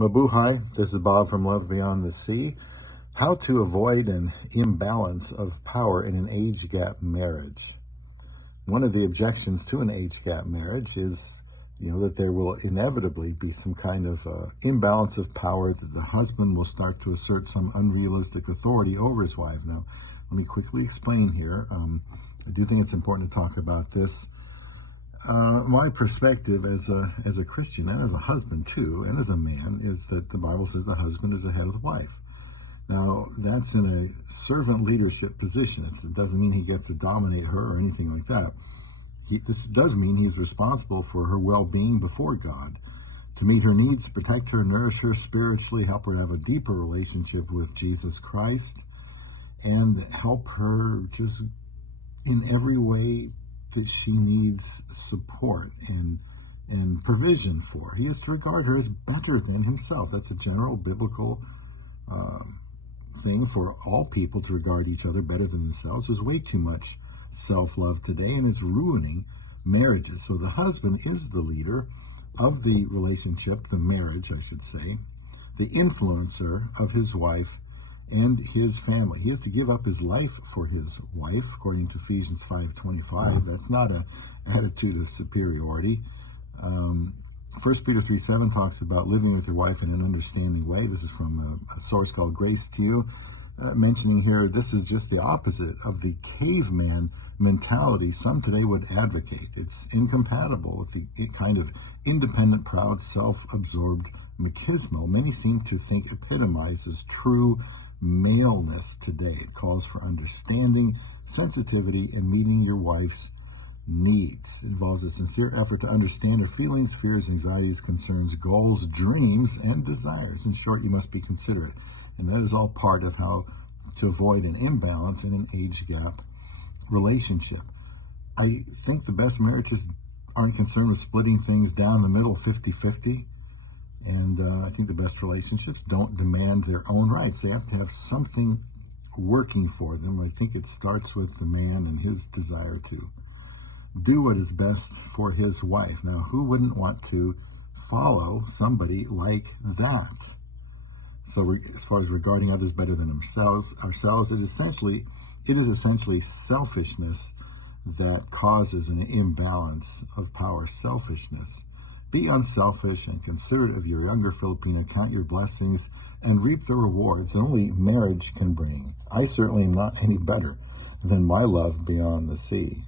Mabuhay, this is Bob from Love Beyond the Sea. How to avoid an imbalance of power in an age gap marriage. One of the objections to an age gap marriage is, that there will inevitably be some kind of imbalance of power, that the husband will start to assert some unrealistic authority over his wife. Now, let me quickly explain here. I do think it's important to talk about this. My perspective as a Christian and as a husband too, and as a man, is that the Bible says the husband is the head of the wife. Now, that's in a servant leadership position. It doesn't mean he gets to dominate her or anything like that. This does mean he's responsible for her well-being before God, to meet her needs, protect her, nourish her spiritually, help her to have a deeper relationship with Jesus Christ, and help her just in every way that she needs support and provision for. He is to regard her as better than himself. That's a general biblical thing for all people, to regard each other better than themselves. There's way too much self-love today, and it's ruining marriages. So the husband is the leader of the relationship, the marriage, I should say, the influencer of his wife and his family. He has to give up his life for his wife, according to Ephesians 5:25. That's not an attitude of superiority. 1 Peter 3:7 talks about living with your wife in an understanding way. This is from a source called Grace to You, mentioning here this is just the opposite of the caveman mentality some today would advocate. It's incompatible with the kind of independent, proud, self-absorbed machismo many seem to think epitomizes true maleness today. It calls for understanding, sensitivity, and meeting your wife's needs. It involves a sincere effort to understand her feelings, fears, anxieties, concerns, goals, dreams, and desires. In short, you must be considerate. And that is all part of how to avoid an imbalance in an age gap relationship. I think the best marriages aren't concerned with splitting things down the middle 50-50. And I think the best relationships don't demand their own rights. They have to have something working for them. I think it starts with the man and his desire to do what is best for his wife. Now, who wouldn't want to follow somebody like that? So as far as regarding others better than ourselves, it is essentially selfishness that causes an imbalance of power. Selfishness. Be unselfish and considerate of your younger Filipina. Count your blessings and reap the rewards that only marriage can bring. I certainly am not any better than my love beyond the sea.